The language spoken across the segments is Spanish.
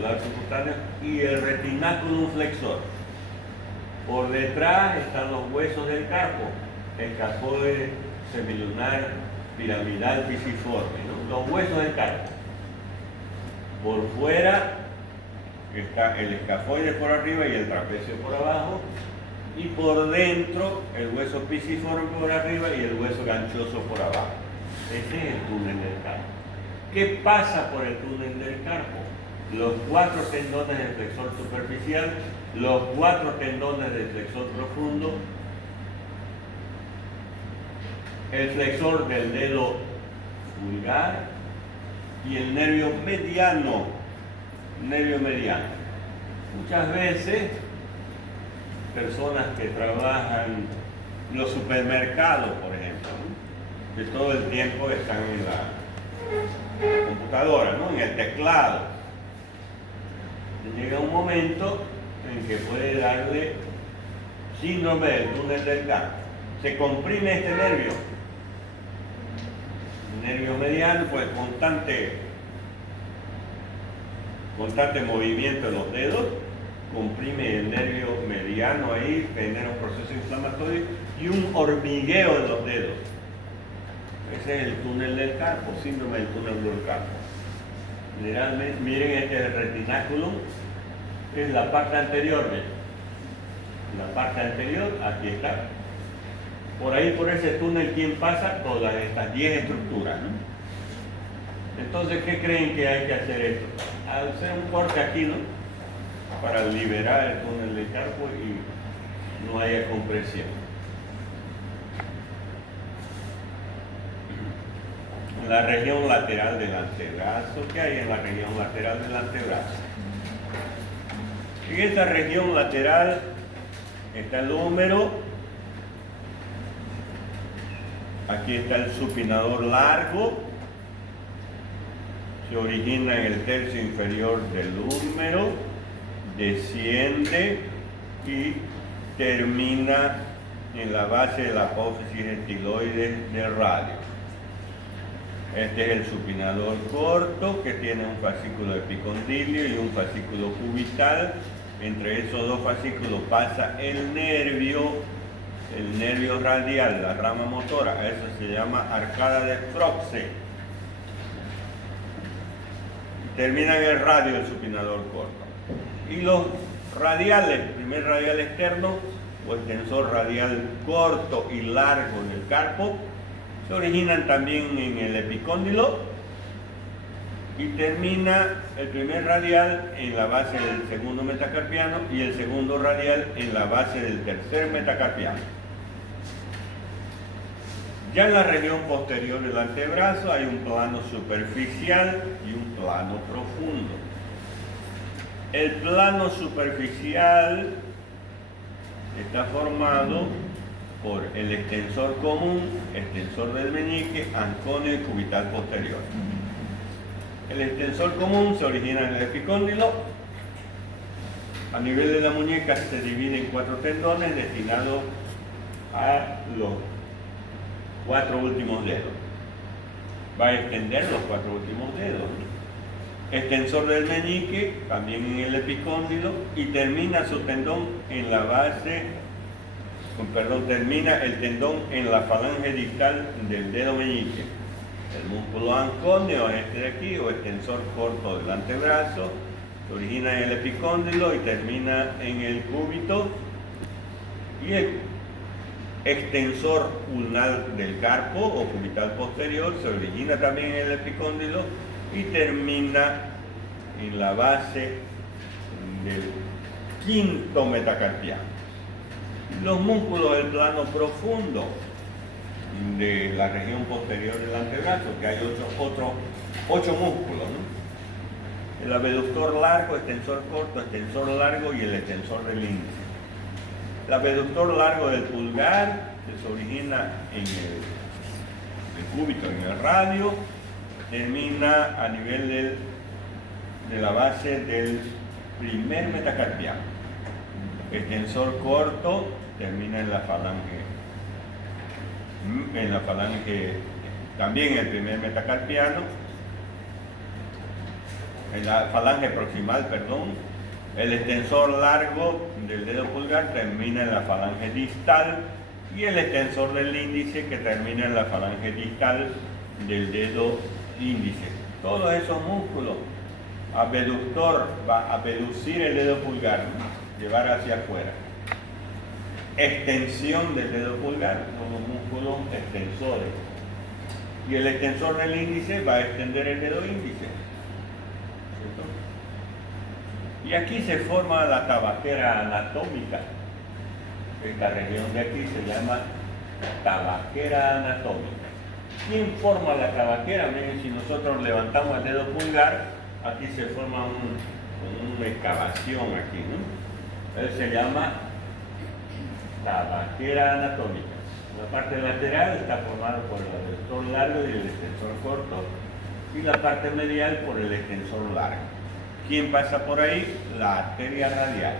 subcutáneo y el retinaculum flexor. Por detrás están los huesos del carpo, escafoide semilunar piramidal pisiforme, ¿no? Los huesos del carpo. Por fuera está el escafoide por arriba y el trapecio por abajo, y por dentro el hueso pisiforme por arriba y el hueso ganchoso por abajo. Ese es el túnel del carpo. ¿Qué pasa por el túnel del carpo? Los 4 tendones del flexor superficial, los 4 tendones del flexor profundo, el flexor del dedo pulgar y el nervio mediano. Muchas veces, personas que trabajan en los supermercados, por ejemplo, ¿no? Que todo el tiempo están en la computadora, ¿no? En el teclado. Llega un momento en que puede darle síndrome del túnel del carpo. Se comprime este nervio. El nervio mediano, pues constante movimiento de los dedos, comprime el nervio mediano ahí, genera un proceso inflamatorio y un hormigueo de los dedos. Ese es el túnel del carpo, síndrome del túnel del carpo. Generalmente, miren, este es el retinaculum, es la parte anterior, ¿ven? La parte anterior, aquí está. Por ahí, por ese túnel, ¿quién pasa? Todas estas 10 estructuras, ¿no? Entonces, ¿qué creen que hay que hacer esto? Hacer un corte aquí, ¿no? Para liberar el túnel del carpo y no haya compresión. La región lateral del antebrazo. ¿Qué hay en la región lateral del antebrazo? En esta región lateral está el húmero. Aquí está el supinador largo. Se origina en el tercio inferior del húmero, desciende y termina en la base de la apófisis estiloide del radio. Este es el supinador corto, que tiene un fascículo epicondilio y un fascículo cubital. Entre esos dos fascículos pasa el nervio radial, la rama motora. Eso se llama arcada de Froxe. Termina en el radio del supinador corto. Y los radiales, primer radial externo o extensor radial corto y largo en el carpo, se originan también en el epicóndilo y termina el primer radial en la base del segundo metacarpiano y el segundo radial en la base del tercer metacarpiano. Ya en la región posterior del antebrazo hay un plano superficial y un plano profundo. El plano superficial está formado por el extensor común, extensor del meñique, anconio y cubital posterior. El extensor común se origina en el epicóndilo. A nivel de la muñeca se divide en 4 tendones destinados a los 4 últimos dedos. Va a extender los 4 últimos dedos. Extensor del meñique, también en el epicóndilo, y termina su tendón en la base, termina el tendón en la falange distal del dedo meñique. El músculo anconio, este de aquí, o extensor corto del antebrazo, se origina en el epicóndilo y termina en el cúbito. Y el extensor ulnar del carpo o cubital posterior se origina también en el epicóndilo y termina en la base del quinto metacarpiano. Los músculos del plano profundo de la región posterior del antebrazo, que hay 8 músculos, ¿no? El abductor largo, extensor corto, extensor largo y el extensor del índice. El abductor largo del pulgar, que se origina en el cúbito, en el radio, termina a nivel de la base del primer metacarpiano. Extensor corto termina en la falange también el primer metacarpiano. en la falange proximal, perdón. El extensor largo del dedo pulgar termina en la falange distal y el extensor del índice que termina en la falange distal del dedo índice. Todos esos músculos, abductor va a abducir el dedo pulgar, llevar hacia afuera. Extensión del dedo pulgar, son los músculos extensores. Y el extensor del índice va a extender el dedo índice. ¿Cierto? Y aquí se forma la tabaquera anatómica. Esta región de aquí se llama tabaquera anatómica. ¿Quién forma la tabaquera? Miren, si nosotros levantamos el dedo pulgar, aquí se forma una excavación aquí, ¿no? Él se llama tabaquera anatómica. La parte lateral está formada por el extensor largo y el extensor corto, y la parte medial por el extensor largo. ¿Quién pasa por ahí? La arteria radial.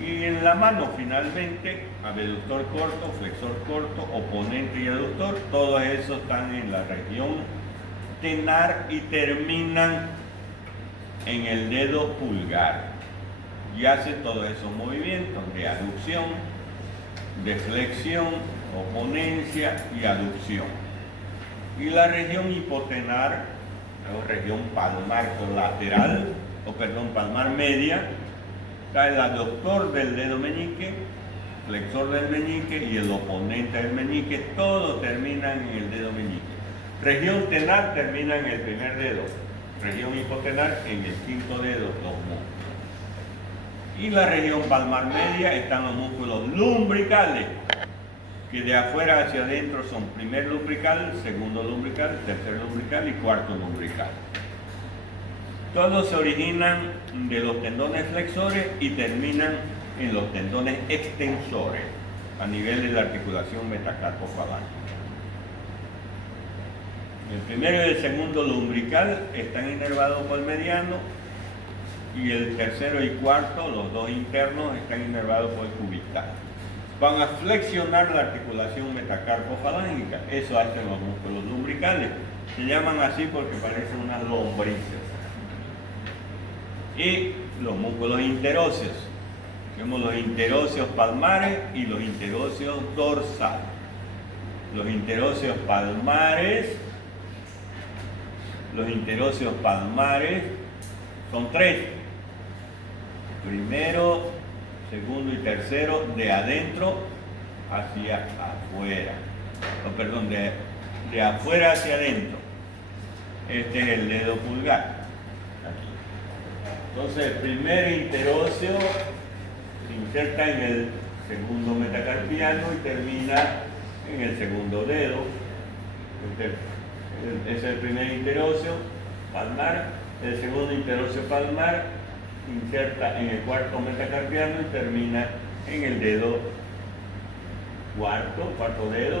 Y en la mano finalmente, abductor corto, flexor corto, oponente y aductor, todos esos están en la región tenar y terminan en el dedo pulgar. Y hace todos esos movimientos de aducción, de flexión, oponencia y aducción. Y la región hipotenar, o región palmar colateral, palmar media, está el aductor del dedo meñique, flexor del meñique y el oponente del meñique, todos terminan en el dedo meñique. Región tenar termina en el primer dedo, región hipotenar en el quinto dedo, los músculos. Y la región palmar media están los músculos lumbricales, que de afuera hacia adentro son primer lumbrical, segundo lumbrical, tercer lumbrical y cuarto lumbrical. Todos se originan de los tendones flexores y terminan en los tendones extensores a nivel de la articulación metacarpofalángica. El primero y el segundo lumbrical están inervados por el mediano y el tercero y cuarto, los dos internos, están inervados por el cubital. Van a flexionar la articulación metacarpofalángica. Eso hacen los músculos lumbricales. Se llaman así porque parecen unas lombrices. Y los músculos interóseos. Tenemos los interóseos palmares y los interóseos dorsales. Los interóseos palmares son tres. Primero, segundo y tercero, de adentro hacia afuera. De afuera hacia adentro. Este es el dedo pulgar. Aquí. Entonces, el primer interóseo se inserta en el segundo metacarpiano y termina en el segundo dedo. Ese es el primer interóseo palmar. El segundo interóseo palmar inserta en el cuarto metacarpiano y termina en el dedo cuarto dedo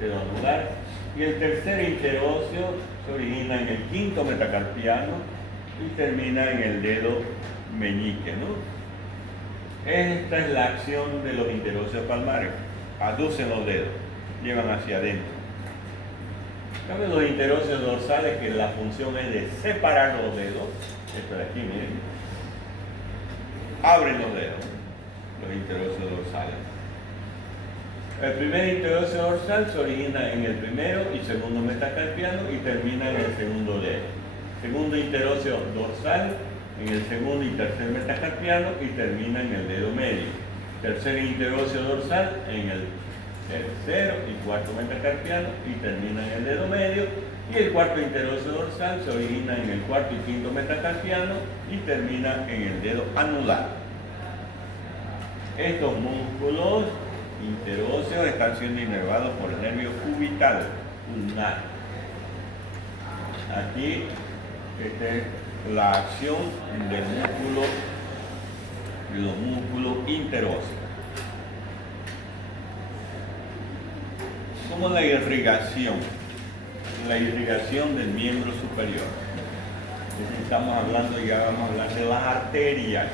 anular. Y el tercer interóseo se origina en el quinto metacarpiano y termina en el dedo meñique, ¿no? Esta es la acción de los interóseos palmares. Aducen los dedos, llevan hacia adentro. Caben los interóseos dorsales, que la función es de separar los dedos. Esto de aquí, miren. Abren los dedos, los interóseos dorsales. El primer interóseo dorsal se origina en el primero y segundo metacarpiano y termina en el segundo dedo. Segundo interóseo dorsal en el segundo y tercer metacarpiano y termina en el dedo medio. Tercer interóseo dorsal en el tercero y cuarto metacarpiano y termina en el dedo medio. Y el cuarto interóseo dorsal se origina en el cuarto y quinto metacarpiano y termina en el dedo anular. Estos músculos interóseos están siendo inervados por el nervio cubital, ulnar. Aquí esta es la acción del músculo, de los músculos interóseos. Como la irrigación del miembro superior. Estamos hablando, ya vamos a hablar de las arterias.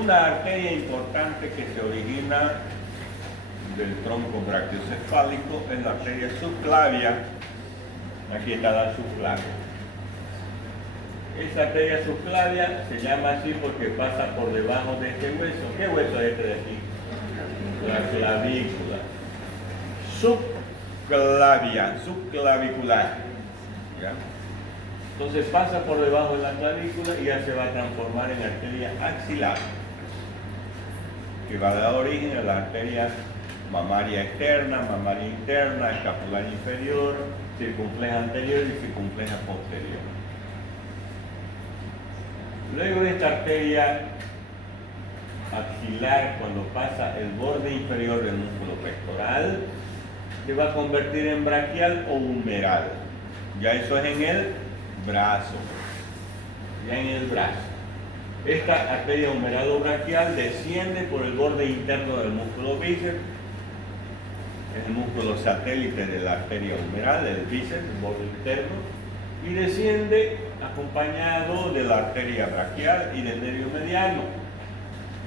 Una arteria importante que se origina del tronco brachiocefálico es la arteria subclavia. Aquí está la subclavia. Esa arteria subclavia se llama así porque pasa por debajo de este hueso. ¿Qué hueso es este de aquí? La clavícula. Subclavia, subclavicular. ¿Ya? Entonces pasa por debajo de la clavícula y ya se va a transformar en arteria axilar, que va a dar origen a la arteria mamaria externa, mamaria interna, escapular inferior, circunfleja anterior y circunfleja posterior. Luego de esta arteria axilar, cuando pasa el borde inferior del músculo pectoral, se va a convertir en braquial o humeral. Ya eso es en el brazo. Ya en el brazo. Esta arteria humeral o braquial desciende por el borde interno del músculo bíceps. Es el músculo satélite de la arteria humeral, el bíceps, el borde interno, y desciende acompañado de la arteria braquial y del nervio mediano.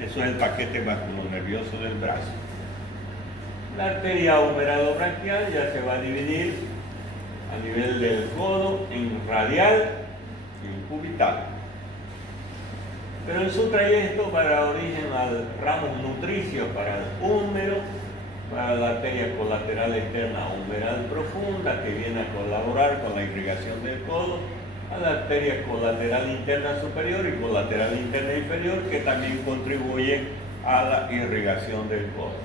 Eso es el paquete vasculonervioso del brazo. La arteria humeral o braquial ya se va a dividir a nivel del codo en radial y en cubital. Pero en su trayecto va a dar origen al ramo nutricio para el húmero, para la arteria colateral externa humeral profunda, que viene a colaborar con la irrigación del codo, a la arteria colateral interna superior y colateral interna inferior, que también contribuye a la irrigación del codo.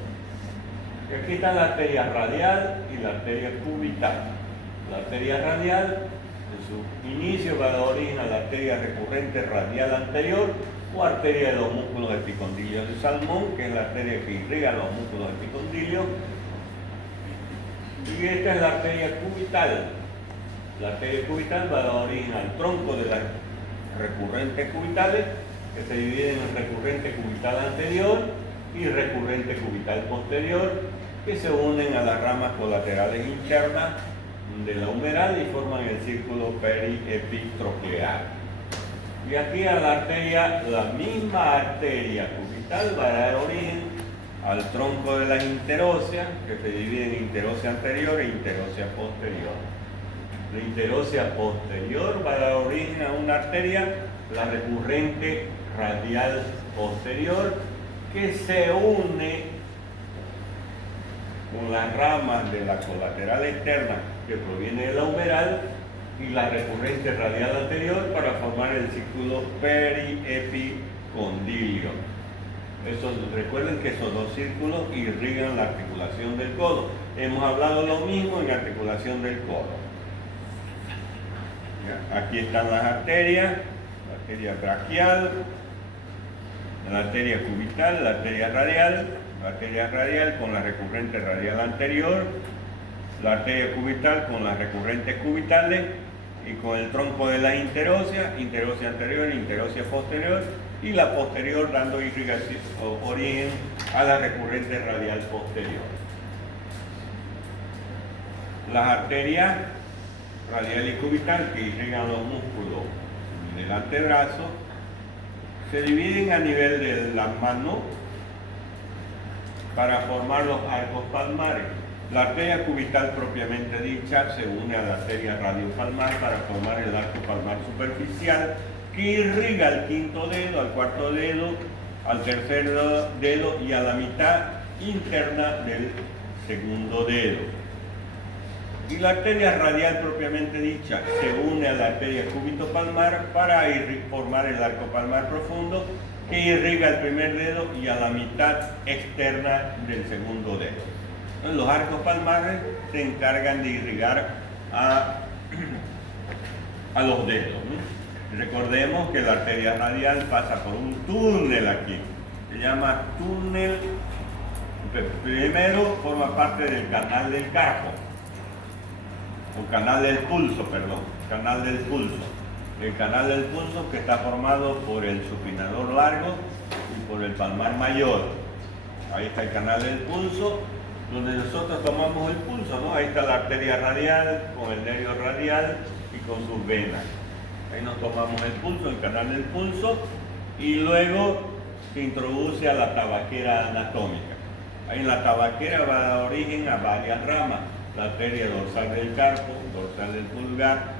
Y aquí está la arteria radial y la arteria cubital. La arteria radial, en su inicio, va a dar origen a la arteria recurrente radial anterior o arteria de los músculos epicondilios de Salmón, que es la arteria que irriga los músculos epicondilios. Y esta es la arteria cubital. La arteria cubital va a dar origen al tronco de las recurrentes cubitales, que se dividen en recurrente cubital anterior y recurrente cubital posterior, que se unen a las ramas colaterales internas de la humeral y forman el círculo periepictroclear. Y aquí a la arteria, la misma arteria cubital va a dar origen al tronco de las interóseas, que se divide en interósea anterior e interósea posterior. La interósea posterior va a dar origen a una arteria, la recurrente radial posterior, que se une con las ramas de la colateral externa que proviene de la humeral y la recurrente radial anterior para formar el círculo periepicondilio. Recuerden que esos dos círculos irrigan la articulación del codo. Hemos hablado lo mismo en articulación del codo. ¿Ya? Aquí están las arterias, la arteria braquial, la arteria cubital, la arteria radial con la recurrente radial anterior, la arteria cubital con las recurrentes cubitales y con el tronco de la interósea, interósea anterior, interósea posterior, y la posterior dando irrigación o origen a la recurrente radial posterior. Las arterias radial y cubital que irrigan los músculos del antebrazo se dividen a nivel de la mano para formar los arcos palmares. La arteria cubital propiamente dicha se une a la arteria radiopalmar para formar el arco palmar superficial, que irriga al quinto dedo, al cuarto dedo, al tercer dedo y a la mitad interna del segundo dedo. Y la arteria radial propiamente dicha se une a la arteria cúbito-palmar para formar el arco palmar profundo, que irriga el primer dedo y a la mitad externa del segundo dedo. Entonces, los arcos palmares se encargan de irrigar a los dedos, ¿no? Recordemos que la arteria radial pasa por un túnel aquí, se llama túnel. Primero forma parte del canal del carpo, o canal del pulso, perdón, canal del pulso. El canal del pulso, que está formado por el supinador largo y por el palmar mayor. Ahí está el canal del pulso, donde nosotros tomamos el pulso, ¿no? Ahí está la arteria radial con el nervio radial y con sus venas. Ahí nos tomamos el pulso, el canal del pulso, y luego se introduce a la tabaquera anatómica. Ahí en la tabaquera va a dar origen a varias ramas, la arteria dorsal del carpo, dorsal del pulgar,